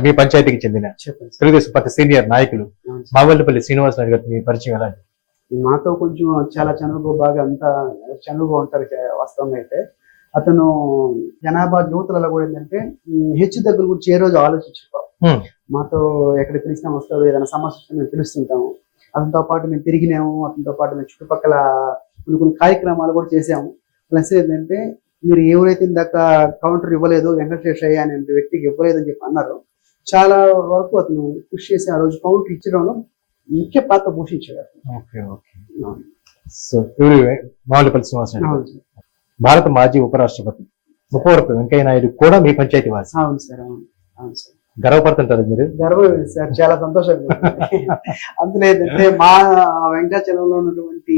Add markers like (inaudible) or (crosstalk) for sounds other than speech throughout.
అంటే మీ పంచాయతీకి చెందిన తెలుగుదేశం పార్టీ సీనియర్ నాయకులు. మావల్లిపల్లి శ్రీనివాస్ నాయుడు గారు మీ పరిచయం ఎలా మాతో కొంచెం చాలా చనువుగా బాగా అంతా చనువుగా ఉంటారు వాస్తవంగా అయితే. అతను జనాభా యువతలలో కూడా ఏంటంటే హెచ్చు దగ్గర గురించి ఏ రోజు ఆలోచించుకో. మాతో ఎక్కడ పిలిచినా వస్తాడు ఏదైనా సమస్య మేము పిలుస్తుంటాము. అతనితో పాటు మేము తిరిగినాము అతనితో పాటు మేము చుట్టుపక్కల కొన్ని కొన్ని కార్యక్రమాలు కూడా చేసాము ప్లస్ ఏంటంటే మీరు ఎవరైతే ఇందాక కౌంటర్ ఇవ్వలేదు వెంకటేశ్వరయ్య అనే వ్యక్తికి ఇవ్వలేదు అని చెప్పి అన్నారు. చాలా వరకు అతను కృషి చేసి ఆ రోజు కౌంటర్ ఇచ్చడంలో ముఖ్య పాత్ర పోషించాడు. Okay okay. సో. భారత మాజీ ఉపరాష్ట్రపతి ముప్పవరపు వెంకయ్య నాయుడు కూడా మీ పంచాయతీ వాసి అవును సార్ అవును అవును సార్ గర్వపడుతుంటారు మీరు గర్వం సార్ చాలా సంతోషంగా ఉంది. అందులో ఏంటంటే మా వెంకటాచలంలో ఉన్నటువంటి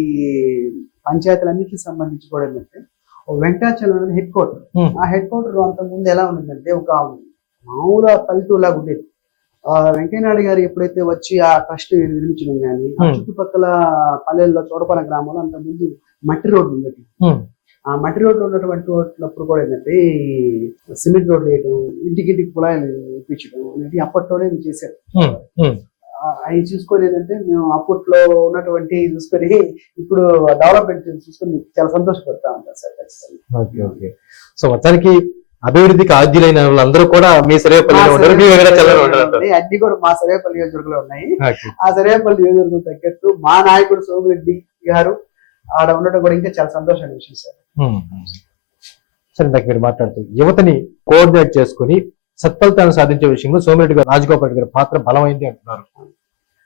పంచాయతీలన్నిటికి సంబంధించి కూడా ఏంటంటే వెంకటాచలం అనేది హెడ్ క్వార్టర్. ఆ హెడ్ క్వార్టర్ అంత ముందు ఎలా ఉండిందంటే ఒక మామూలు పల్లెటూరు లాగా ఉండేది ఆ వెంకయ్యనాయుడు గారు ఎప్పుడైతే వచ్చి ఆ ట్రస్ట్ నిర్మించడం కానీ. చుట్టుపక్కల పల్లెల్లో చోడపాలెం గ్రామంలో అంత ముందు మట్టి రోడ్డు ఉండేది. ఆ మట్టి రోడ్డు ఉన్నటువంటి రోడ్లప్పుడు కూడా ఏంటంటే సిమెంట్ రోడ్లు వేయడం ఇంటికింటికి కుళాయిలు ఇప్పించడం అనేది అప్పట్లోనే మేము చేశారు. అవి చూసుకొని ఏంటంటే మేము అప్పట్లో ఉన్నటువంటి చూసుకొని ఇప్పుడు డెవలప్మెంట్ చూసుకొని చాలా సంతోషపడతా ఉంటాం సార్ ఖచ్చితంగా. Okay okay. సో మొత్తానికి అభివృద్ధికి ఆద్యులైన వాళ్ళందరూ కూడా మీ సరేపల్లిలో మా ఉంటారు. మీ సర్వేపల్లి ఉంటారు. అన్ని కూడా మా సర్వేపల్లి నియోజకవర్గంలో ఉన్నాయి. ఆ సర్వేపల్లి నియోజకవర్గం తగ్గట్టు మా నాయకుడు సోమిరెడ్డి గారు ఆడ ఉండడం కూడా ఇంకా చాలా సంతోషమైన విషయం సార్. సరే ఇందాక మీరు మాట్లాడుతూ యువతని కోఆర్డినేట్ చేసుకుని సత్ఫలితాలను సాధించే విషయంలో సోమిరెడ్డి గారు రాజగోపాల్ రెడ్డి గారి పాత్ర బలమైంది అంటున్నారు.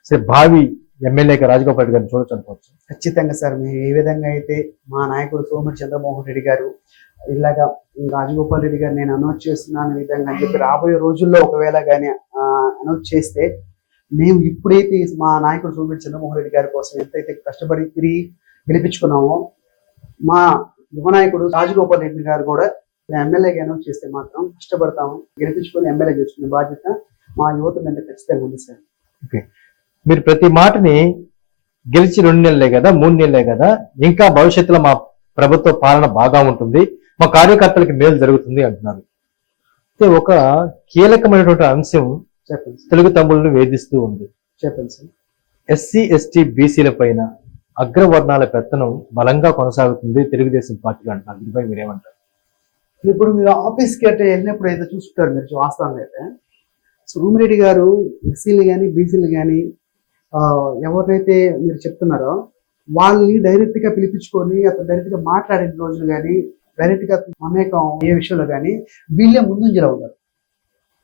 సరే భావి ఎమ్మెల్యేగా రాజగోపాల్ రెడ్డి గారిని చూడొచ్చు అనుకోవచ్చు. ఖచ్చితంగా సార్. మేము ఏ విధంగా అయితే మా నాయకుడు సోమిరెడ్డి చంద్రమోహన్ రెడ్డి గారు ఇలాగా రాజగోపాల్ రెడ్డి గారు నేను అనౌన్స్ చేస్తున్నాను విధంగా అని చెప్పి రాబోయే రోజుల్లో ఒకవేళ కానీ అనౌన్స్ చేస్తే మేము ఇప్పుడైతే మా నాయకుడు సోమిరెడ్డి చంద్రమోహన్ రెడ్డి గారి కోసం ఎంతైతే కష్టపడి తిరిగి గెలిపించుకున్నామో మా యువ నాయకుడు రాజగోపాల్ రెడ్డి గారు కూడా ఎమ్మెల్యేగా అనౌన్స్ చేస్తే మాత్రం కష్టపడతాము. గెలిపించుకొని ఎమ్మెల్యే చేసుకునే బాధ్యత మా యువత మీద ఖచ్చితంగా ఉంది సార్. ఓకే. మీరు ప్రతి మాటని గెలిచి రెండు నెలలే కదా మూడు నెలలే కదా ఇంకా భవిష్యత్తులో మా ప్రభుత్వ పాలన బాగా ఉంటుంది. మా కార్యకర్తలకి మేలు జరుగుతుంది అంటున్నారు. అయితే ఒక కీలకమైనటువంటి అంశం తెలుగు తమ్ముళ్ళను వేధిస్తూ ఉంది. చెప్పండి సార్. ఎస్సీ ఎస్టీ బీసీల పైన అగ్రవర్ణాల పెత్తనం బలంగా కొనసాగుతుంది తెలుగుదేశం పార్టీ అంటున్నారు. దీనిపై మీరేమంటారు? ఇప్పుడు మీరు ఆఫీస్కి అంటే వెళ్ళినప్పుడు అయితే చూసుకుంటారు మీరు వాస్తవంగా అయితే. సోమిరెడ్డి గారు ఎస్సీలు కానీ బీసీలు కానీ ఎవరినైతే మీరు చెప్తున్నారో వాళ్ళని డైరెక్ట్గా పిలిపించుకొని అతను డైరెక్ట్గా మాట్లాడిన రోజులు కానీ డైరెక్ట్గా మమేకం ఏ విషయంలో కానీ వీళ్ళే ముందుంజలో ఉన్నారు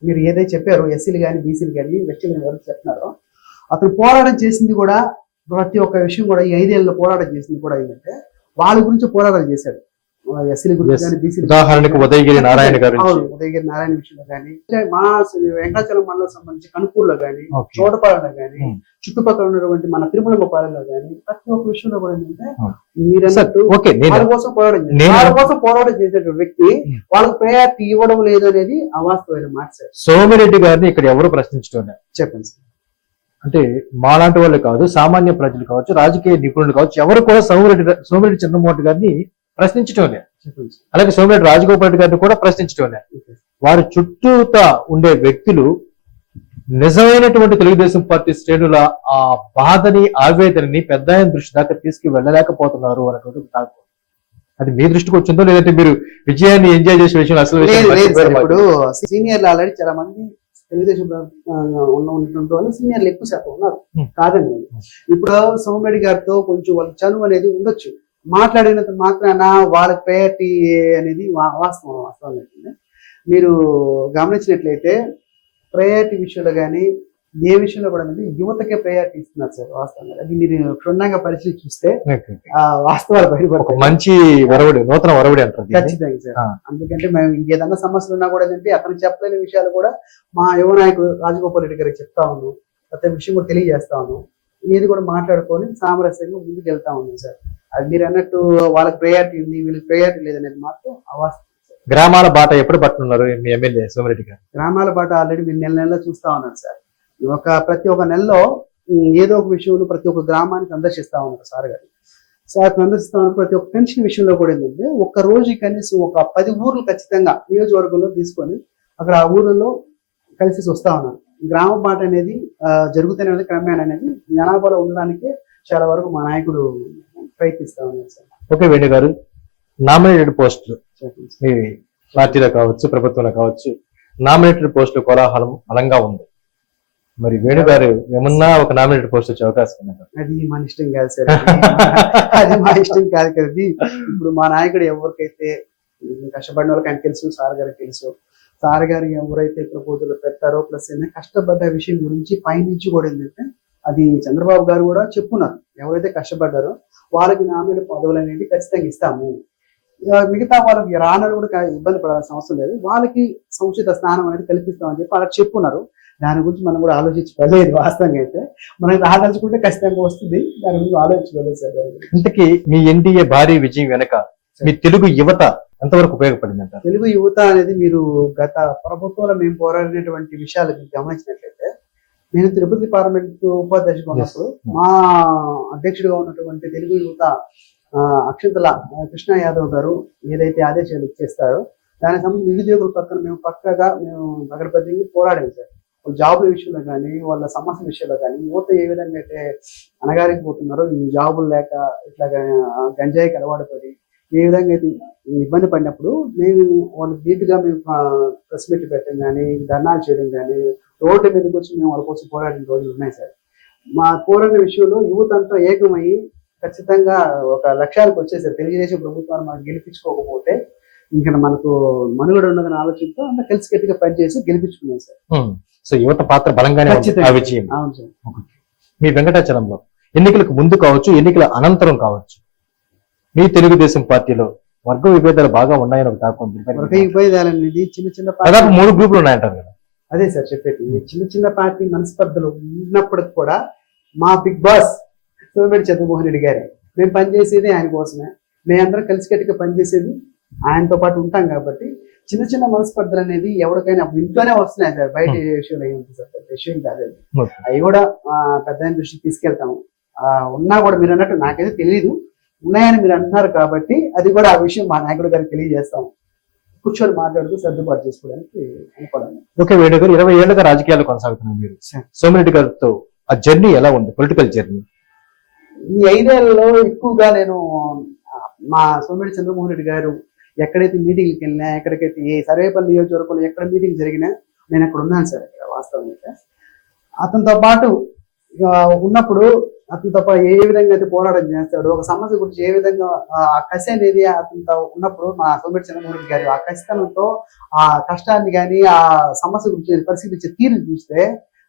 మీరు ఏదైతే చెప్పారో ఎస్సీలు కానీ బీసీలు కానీ వ్యక్తులు కానీ ఎవరు చెప్తున్నారో అతను పోరాటం చేసింది కూడా ప్రతి ఒక్క విషయం కూడా ఈ ఐదేళ్ళలో పోరాటం చేసింది కూడా ఏంటంటే వాళ్ళ గురించి పోరాటం చేశాడు. ఎస్సీల గురించి. కానీ బీసీల ఉదాహరణకు ఉదయగిరి నారాయణ గారి ఉదయగిరి నారాయణ విషయంలో కానీ మా వెంకటాచలం మండలం సంబంధించి కనుపూర్లో కానీ. చోటపాలెంలో కానీ Hmm. చుట్టుపక్కల ఉన్నటువంటి మన తిరుమల పాలెంలో కానీ ప్రతి ఒక్క విషయంలో కూడా ఏంటంటే Hmm. వాళ్ళ కోసం పోరాటం వాళ్ళ కోసం పోరాటం చేసేటువంటి వ్యక్తి Hmm. వాళ్ళకి ప్రయారిటీ ఇవ్వడం లేదు అనేది అవాస్తవమైన మాట సార్ సోమిరెడ్డి గారిని ఇక్కడ ఎవరు ప్రశ్నించడం. చెప్పండి సార్ అంటే మాలాంటి వాళ్ళు కాదు సామాన్య ప్రజలు కావచ్చు రాజకీయ నిపుణులు కావచ్చు ఎవరు కూడా సోమిరెడ్డి సోమిరెడ్డి చంద్రమోహన్ గారిని సార్ అలాగే సోమిరెడ్డి రాజగోపాల్ రెడ్డి గారిని కూడా Okay. వారి చుట్టూతా ఉండే వ్యక్తులు నిజమైనటువంటి తెలుగుదేశం పార్టీ శ్రేణుల ఆ బాధని ఆవేదనని పెద్ద ఆయన దృష్టి దాకా తీసుకు వెళ్ళలేకపోతున్నారు తాకు. అది మీ దృష్టికి వచ్చిందో లేదంటే మీరు విజయాన్ని ఎంజాయ్ చేసే విషయం అసలు ఇప్పుడు సీనియర్లు ఆల్రెడీ చాలా మంది తెలుగుదేశం ఉన్నటువంటి వాళ్ళు సీనియర్లు ఎక్కువ శాతం ఉన్నారు. Hmm. కాదండి. ఇప్పుడు సోమిరెడ్డి గారితో కొంచెం వాళ్ళ చనువు అనేది ఉండొచ్చు. మాట్లాడినంత మాత్రాన వాళ్ళ ప్రయారిటీ అనేది వాస్తవం వాస్తవం ఏంటంటే మీరు గమనించినట్లయితే ప్రయారిటీ విషయంలో కానీ ఏ విషయంలో కూడా అనేది యువతకే ప్రయారిటీ ఇస్తున్నారు సార్ వాస్తవంగా. అది మీరు క్షుణ్ణంగా పరిశీలి చూస్తే వాస్తవాలు బయటపడతాయి. మంచి వరవడి నూతన వరవడి అంటారు. ఖచ్చితంగా సార్. అందుకంటే మేము ఏదన్నా సమస్యలు ఉన్నా కూడా ఏంటంటే అతను చెప్పలేని విషయాలు కూడా మా యువ నాయకుడు రాజగోపాల్ రెడ్డి గారికి చెప్తా ఉన్నాం. ప్రతి విషయం కూడా తెలియజేస్తా ఉన్నాం. ఏది కూడా మాట్లాడుకొని సామరస్యంగా ముందుకు వెళ్తా ఉన్నాం సార్. అది మీరు అన్నట్టు వాళ్ళకి ప్రయారిటీ ఉంది వీళ్ళకి ప్రయారిటీ లేదనేది మాత్రం అవాస్తవం. గ్రామాల బాట ఎప్పుడు పట్టున్నారు మీ ఎమ్మెల్యే సోమిరెడ్డి గారు? గ్రామాల పాట ఆల్రెడీ మీరు నెల నెలలో చూస్తా ఉన్నారు సార్. ఒక ప్రతి ఒక్క నెలలో ఏదో ఒక విషయంలో ప్రతి ఒక్క గ్రామాన్ని సందర్శిస్తా ఉన్నారు సార్ గారు. సార్ సందర్శిస్తా ఉన్నారు ప్రతి ఒక్క పెన్షన్ విషయంలో కూడా ఏంటంటే ఒక రోజు కనీసం ఒక పది ఊర్లు ఖచ్చితంగా నియోజకవర్గంలో తీసుకొని అక్కడ ఆ ఊర్లలో కలిసి వస్తా ఉన్నారు. గ్రామ పాట అనేది ఆ, జరుగుతూనే ఉంది. క్రమేణా అనేది జనాభాలో ఉండడానికి చాలా వరకు మా నాయకుడు ప్రయత్నిస్తా ఉన్నారు సార్ ఓకే వేణు గారు. నామినేటెడ్ పోస్టులు చెప్పండి సార్. మీ పార్టీలో కావచ్చు ప్రభుత్వంలో కావచ్చు నామినేటెడ్ పోస్టులు కోలాహలం బలంగా ఉంది. మరి వేణు గారు ఏమన్నా ఒక నామినేటెడ్ పోస్ట్ వచ్చే అవకాశం అది మన ఇష్టం కాదు సార్ అది. మా ఇష్టం కాదు కదా. ఇప్పుడు మా నాయకుడు ఎవరికైతే కష్టపడిన వాళ్ళకి ఆయన తెలుసు సార్ గారికి తెలుసు. సార్ గారు ఎవరైతే ప్రపోజల్ పెట్టారో ప్లస్ కష్టపడ్డ విషయం గురించి పైనుంచి కూడా ఏంటంటే అది చంద్రబాబు గారు కూడా చెప్పున్నారు. ఎవరైతే కష్టపడ్డారో వాళ్ళకి నామినేట్ పదవులు అనేది ఖచ్చితంగా ఇస్తాము. మిగతా వాళ్ళకి రానని కూడా ఇబ్బంది పడాల్సిన అవసరం లేదు. వాళ్ళకి సముచిత స్థానం అనేది కల్పిస్తామని చెప్పి వాళ్ళకి చెప్పున్నారు. దాని గురించి మనం కూడా ఆలోచించి వెళ్ళలేదు వాస్తవంగా అయితే. మనం రాదలుచుకుంటే ఖచ్చితంగా వస్తుంది. దాని గురించి ఆలోచించి వెళ్ళలేదు సార్. ఇంతకీ మీ ఎన్డీఏ భారీ విజయం వెనక మీ తెలుగు యువత ఎంతవరకు ఉపయోగపడింది తెలుగు యువత అనేది మీరు గత ప్రభుత్వంలో మేము పోరాడినటువంటి విషయాలు మీరు గమనించినట్లయితే నేను తిరుపతి పార్లమెంట్ ఉపాధ్యక్షుడు ఉన్నప్పుడు మా అధ్యక్షుడిగా ఉన్నటువంటి తెలుగు యువత అక్షంతల కృష్ణ యాదవ్ గారు ఏదైతే ఆదేశాలు ఇచ్చేస్తారో దానికి సంబంధించి నిరుద్యోగుల పక్కన మేము పక్కగా మేము నగరపతికి పోరాడాం సార్. జాబుల విషయంలో కానీ వాళ్ళ సమస్య విషయంలో కానీ యువత ఏ విధంగా అయితే అనగారిపోతున్నారో ఈ జాబులు లేక ఇట్లా గంజాయికి అలవాటు పడి ఏ విధంగా అయితే ఇబ్బంది పడినప్పుడు మేము వాళ్ళు నీట్గా మేము ప్రెస్ మీట్ పెట్టడం కానీ ధర్నాలు చేయడం కానీ రోడ్డు మీదకి వచ్చి మేము వాళ్ళ కోసం పోరాడిన రోజులు ఉన్నాయి సార్. మా పోరాడిన విషయంలో యువత అంతా ఏకమయ్యి ఖచ్చితంగా ఒక లక్ష్యాలకు వచ్చేసారు. తెలుగుదేశం ప్రభుత్వాన్ని మనం గెలిపించుకోకపోతే ఇంకా మనకు మనుగడ ఉన్నదని ఆలోచనతో అంతా కలిసి గట్టిగా పనిచేసి గెలిపించుకున్నాం సార్. సో యువత పాత్ర బలంగానే విజయం. అవును సార్. మీ వెంకటాచలంలో ఎన్నికలకు ముందు కావచ్చు ఎన్నికల అనంతరం కావచ్చు మీ తెలుగుదేశం పార్టీలో వర్గ విభేదాలు బాగా ఉన్నాయని ఒక టాక్ ఉంది. వరద విభేదాలనేది చిన్న చిన్న దాదాపు మూడు గ్రూపులు ఉన్నాయంటారు కదా. అదే సార్ చెప్పేది. చిన్న చిన్న పార్టీ మనస్పర్ధలు ఉన్నప్పటికి కూడా మా బిగ్ బాస్ సోమిరెడ్డి చంద్రమోహన్ రెడ్డి గారే. మేము పనిచేసేది ఆయన కోసమే. మేమందరం కలిసికట్టుగా పనిచేసేది ఆయనతో పాటు ఉంటాం కాబట్టి చిన్న చిన్న మనస్పర్ధలు అనేది ఎవరికైనా ఇంట్లోనే వస్తున్నాయి సార్. బయట విషయంలో ఏమి ఉంటుంది సార్? పెద్ద విషయం కాదు. అవి కూడా పెద్ద దృష్టికి తీసుకెళ్తాము. ఆ, ఉన్నా కూడా మీరు అన్నట్టు నాకైతే తెలియదు ఉన్నాయని మీరు అంటున్నారు కాబట్టి అది కూడా ఆ విషయం మా నాయకుడు గారికి తెలియజేస్తాం కూర్చొని మాట్లాడుతూ సర్దుబాటు చేసుకోవడానికి ఓకే వేణు గారు ఇరవై ఏళ్ళుగా రాజకీయాలు కొనసాగుతున్నారు మీరు. సోమిరెడ్డి గారితో ఆ జర్నీ ఎలా ఉంది? Political journey. ఈ ఐదేళ్ళలో ఎక్కువగా నేను మా సోమిరెడ్డి చంద్రమోహన్ రెడ్డి గారు ఎక్కడైతే మీటింగ్కి వెళ్ళినా ఎక్కడికైతే ఏ సర్వేపల్లి నియోజకవర్గంలో ఎక్కడ మీటింగ్ జరిగినా నేను అక్కడ ఉన్నాను సార్ ఇక్కడ వాస్తవం అయితే అతనితో పాటు ఉన్నప్పుడు అతనితో పాటు ఏ విధంగా అయితే పోరాటం చేస్తాడు ఒక సమస్య గురించి ఏ విధంగా ఆ కసి అనేది అతనితో ఉన్నప్పుడు మా సోమిరెడ్డి చంద్రమోహన్ రెడ్డి గారు ఆ కసితనంతో ఆ కష్టాన్ని కానీ ఆ సమస్య గురించి పరిశీలించే తీరుని చూస్తే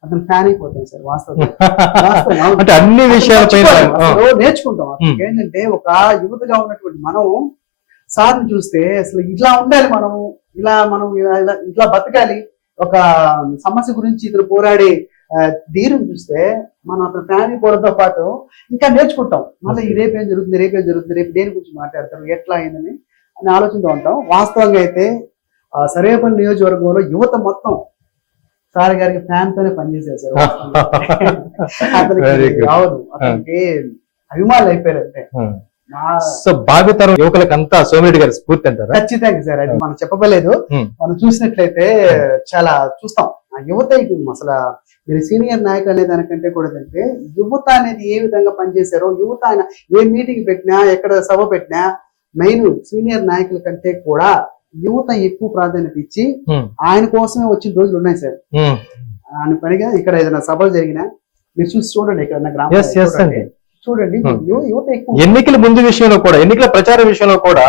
అతను ఫ్యాన్ అయిపోతాను సార్ వాస్తవం. (laughs) అంటే అన్ని అసలు నేర్చుకుంటాం అసలు. ఏంటంటే ఒక యువతగా ఉన్నటువంటి మనం సార్ని చూస్తే అసలు ఇట్లా ఉండాలి మనం ఇలా మనం ఇలా ఇలా- ఇట్లా బతకాలి ఒక సమస్య గురించి ఇతను పోరాడే ఆ, ధీరుని చూస్తే మనం అతను ఫ్యాన్ అయిపోవడంతో పాటు ఇంకా నేర్చుకుంటాం. మళ్ళీ ఈ రేపు ఏం జరుగుతుంది రేపు ఏం జరుగుతుంది రేపు దేని గురించి మాట్లాడతారు ఎట్లా అయిందని అని ఆలోచనతో ఉంటాం. వాస్తవంగా అయితే ఆ సర్వేపల్లి నియోజకవర్గంలో యువత మొత్తం సార్ గారికి ఫ్యాన్ తోనే పనిచేశారు సార్. వాస్తవంగా. (laughs) వెరీ అతనికి అవును అతనికి అభిమానులు అయిపోయారు అంటే మా- సో భావితరం సోమిరెడ్డి గారి స్ఫూర్తి అంటారా? ఖచ్చితంగా సార్. అది మనం చెప్పలేదు. మనం చూసినట్లయితే చాలా చూస్తాం. ఆ యువత అసలు మీరు సీనియర్ నాయకులు అనే దానికంటే కూడా ఏంటంటే యువత అనేది ఏ విధంగా పనిచేశారో యువత ఆయన ఏ మీటింగ్ పెట్టినా ఎక్కడ సభ పెట్టినా మెయిన్ సీనియర్ నాయకుల కంటే కూడా యువత ఎక్కువ ప్రాధాన్యత ఇచ్చి. ఆయన కోసమే వచ్చిన రోజులు ఉన్నాయి సార్. ఆయన పనిగా ఇక్కడ ఏదైనా సభలు జరిగినా మీరు చూసి చూడండి ఇక్కడ గ్రామం. చూడండి యువత ఎక్కువ ఎన్నికల ముందు విషయంలో కూడా ఎన్నికల ప్రచార విషయంలో కూడా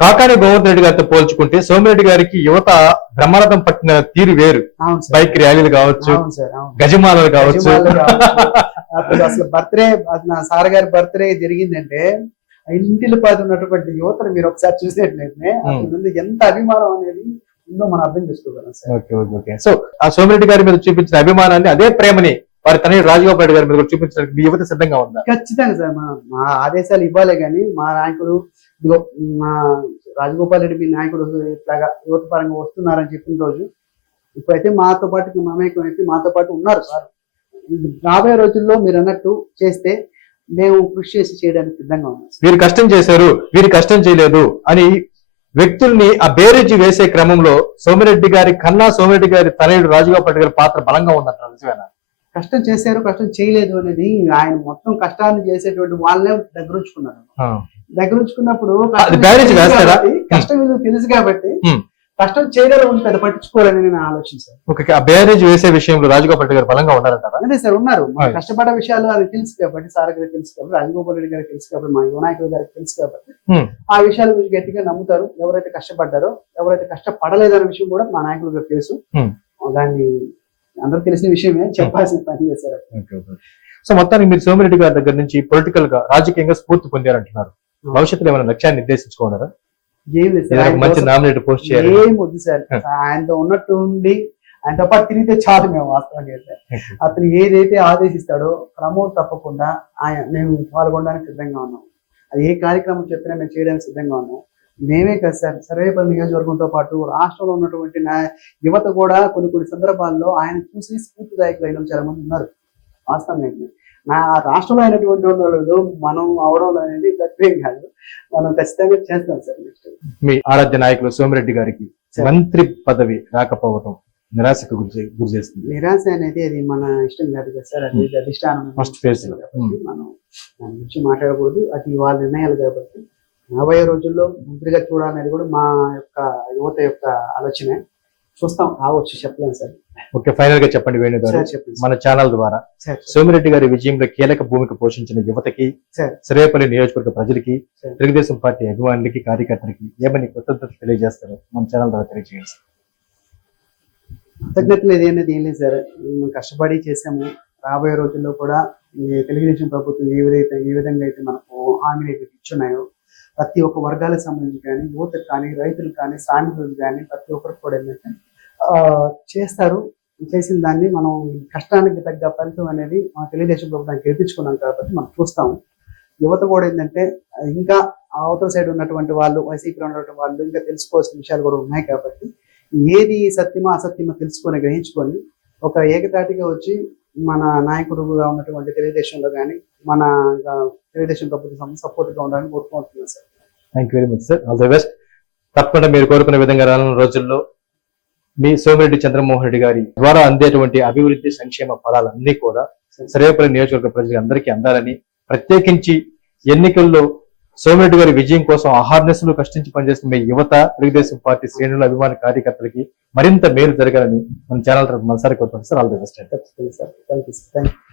కాకాని గోవర్ధన్ రెడ్డి గారితో పోల్చుకుంటే సోమిరెడ్డి గారికి యువత బ్రహ్మరథం పట్టిన తీరు వేరు. బైక్ ర్యాలీలు కావచ్చు గజమాలలు కావచ్చు. అసలు బర్త్డే నా సార్ గారి బర్త్డే జరిగిందంటే ఆ ఇంటిలో పాది ఉన్నటువంటి యువతను మీరు ఒకసారి చూసినట్లయితే అతని మీద ఎంత అభిమానం అనేది ఉందో మనం అర్థం చేసుకోగలం sir. Okay okay okay. So ఆ సోమిరెడ్డి గారి మీద చూపించిన అభిమానాన్ని అదే ప్రేమని వారి తనయుడు రాజగోపాల్ రెడ్డి గారి మీద కూడా చూపించడానికి మీ యువత సిద్ధంగా ఉందా? ఖచ్చితంగా సార్ మా మా ఆదేశాలు ఇవ్వాలే కానీ మా నాయకుడు ఇదిగో మా రాజగోపాల్ రెడ్డి మీ నాయకుడు ఇట్లాగా యువత పరంగా వస్తున్నారని చెప్పిన రోజు ఇప్పుడైతే మాతో పాటు మమేకం అయితే మాతో పాటు ఉన్నారు సార్. రాబోయే రోజుల్లో మీరు అన్నట్టు చేస్తే మేము కృషి చేసి చేయడానికి సిద్ధంగా ఉన్నాం. వీరు కష్టం చేశారు వీరు కష్టం చేయలేదు అని వ్యక్తుల్ని ఆ బేరేజీ వేసే క్రమంలో సోమిరెడ్డి గారి కన్నా సోమిరెడ్డి గారి తనయుడు రాజగోపాల్ గారి పాత్ర బలంగా ఉందంటారు? నిజమేనా? కష్టం చేశారు కష్టం చేయలేదు అనేది ఆయన మొత్తం కష్టాన్ని చేసేటువంటి వాళ్ళనే దగ్గర ఉంచుకున్నారు దగ్గర ఉంచుకున్నప్పుడు కష్టం బ్యారేజ్ తెలుసు? కాబట్టి, కష్టం విలువ తెలుసు కాబట్టి. కష్టం చేయగల ఉంది పెద్ద పట్టించుకోవాలని నేను ఆలోచించాను ఒక ఆ బేరేజ్ వేసే విషయంలో రాజగోపాల్ రెడ్డి గారు బలంగా ఉన్నారంటారా అదే సార్ ఉన్నారు. కష్టపడే విషయాలు అది తెలుసు కాబట్టి సార్ గారికి తెలుసు కాబట్టి రాజగోపాల్ రెడ్డి గారికి తెలుసు కాబట్టి మా యువనాయకుడు గారికి తెలుసు కాబట్టి. ఆ విషయాల గురించి గట్టిగా నమ్ముతారు ఎవరైతే కష్టపడ్డారో ఎవరైతే కష్టపడలేదనే విషయం కూడా మా నాయకుడు గారికి తెలుసు. దాన్ని అందరూ తెలిసిన విషయమే చెప్పాల్సిన పని చేశారు. సో మొత్తానికి మీరు సోమిరెడ్డి గారి దగ్గర నుంచి పొలిటికల్గా రాజకీయంగా స్ఫూర్తి పొందారంటున్నారు. భవిష్యత్తులో ఏమైనా లక్ష్యాన్ని నిర్దేశించుకున్నారా ఏం లేదు మంచి నామినేట్ పోస్ట్ చేయాలి. ఏం వద్దు సార్. ఆయనతో ఉన్నట్టు ఉండి ఆయనతో పాటు తిరిగితే చాలు మేము వాస్తవంగా అయితే. అతను ఏదైతే ఆదేశిస్తాడో క్రమం తప్పకుండా ఆయన మేము పాల్గొనడానికి సిద్ధంగా ఉన్నాం. అది ఏ కార్యక్రమం చెప్పినా మేము చేయడానికి సిద్ధంగా ఉన్నాం. మేమే కదా సార్. సర్వేపల్లి నియోజకవర్గంతో పాటు రాష్ట్రంలో ఉన్నటువంటి యువత కూడా కొన్ని కొన్ని సందర్భాల్లో ఆయన చూసి స్ఫూర్తిదాయకులైన చాలా మంది ఉన్నారు. వాస్తవంగా అయితే. నా రాష్ట్రంలో అయినటువంటి వాళ్ళు మనం అవడం అనేది తక్కువేం కాదు. మనం ఖచ్చితంగా చేస్తాం సార్ నెక్స్ట్. మీ ఆరాధ్య నాయకులు సోమిరెడ్డి గారికి. మంత్రి పదవి రాకపోవడం నిరాశకు గురి చేస్తుంది. నిరాశ అనేది అది మన ఇష్టం కాదు కదా సార్. అది అధిష్టానం First phase లో. కాబట్టి మనం దాని గురించి మాట్లాడకూడదు. అది వాళ్ళ నిర్ణయాలు కాబట్టి. రాబోయే రోజుల్లో మంత్రిగా చూడాలనేది కూడా మా యొక్క యువత యొక్క ఆలోచనే. చూస్తాం రావచ్చు చెప్పలేము సార్. ఓకే ఫైనల్గా చెప్పండి వేణు గారు. మన ఛానల్ ద్వారా. సార్ సోమిరెడ్డి గారి విజయంలో కీలక భూమిక పోషించిన యువతకి సార్. సర్వేపల్లి నియోజకవర్గ ప్రజలకి. తెలుగుదేశం పార్టీ అభిమానులకి కార్యకర్తలకి ఏమని కృతజ్ఞతలు తెలియజేస్తారు? మన ఛానల్ ద్వారా తెలియజేయండి సార్. కృతజ్ఞతలు అనేది ఏం లేదు సార్. మేము కష్టపడి చేసాము రాబోయే రోజుల్లో కూడా ఈ తెలుగుదేశం ప్రభుత్వం ఏ విధంగా ఏ విధంగా అయితే మనకు హామీలు అయితే ఇచ్చున్నాయో ప్రతి ఒక్క వర్గాలకు సంబంధించి కానీ యువతకు కానీ రైతులు కానీ శ్రామికులకు కానీ ప్రతి ఒక్కరికి కూడా ఏంటంటే ఆ, చేస్తారు. చేసిన దాన్ని మనం కష్టానికి తగ్గ ఫలితం అనేది మన తెలుగుదేశం ప్రభుత్వం గెలిపించుకున్నాం కాబట్టి మనం చూస్తాము యువత కూడా ఏంటంటే ఇంకా అవతల సైడ్ ఉన్నటువంటి వాళ్ళు వైసీపీలో ఉన్నటువంటి వాళ్ళు ఇంకా తెలుసుకోవాల్సిన విషయాలు కూడా ఉన్నాయి కాబట్టి ఏది సత్యమో అసత్యమో తెలుసుకొని గ్రహించుకొని ఒక ఏకతాటిగా వచ్చి మన నాయకుడుగా ఉన్నటువంటి తెలుగుదేశంలో కానీ మన తెలుగుదేశం ప్రభుత్వం సపోర్ట్గా ఉండాలని కోరుకుంటున్నాను sir thank you very much sir all the best తప్పకుండా మీరు కోరుకున్న విధంగా రానున్న రోజుల్లో మీ సోమిరెడ్డి చంద్రమోహన్ రెడ్డి గారి ద్వారా అందేటువంటి అభివృద్ధి సంక్షేమ ఫలాలన్నీ కూడా సర్వేపల్లి నియోజకవర్గ ప్రజలందరికీ అందాలని ప్రత్యేకించి ఎన్నికల్లో సోమిరెడ్డి గారి విజయం కోసం అహార్నెస్లు కష్టించి పనిచేస్తున్న మీ యువత తెలుగుదేశం పార్టీ శ్రేణుల అభిమాన కార్యకర్తలకి మరింత మేలు జరగాలని మన ఛానల్ మనసారి కోరుకుంటున్నాం sir all the best sir thank you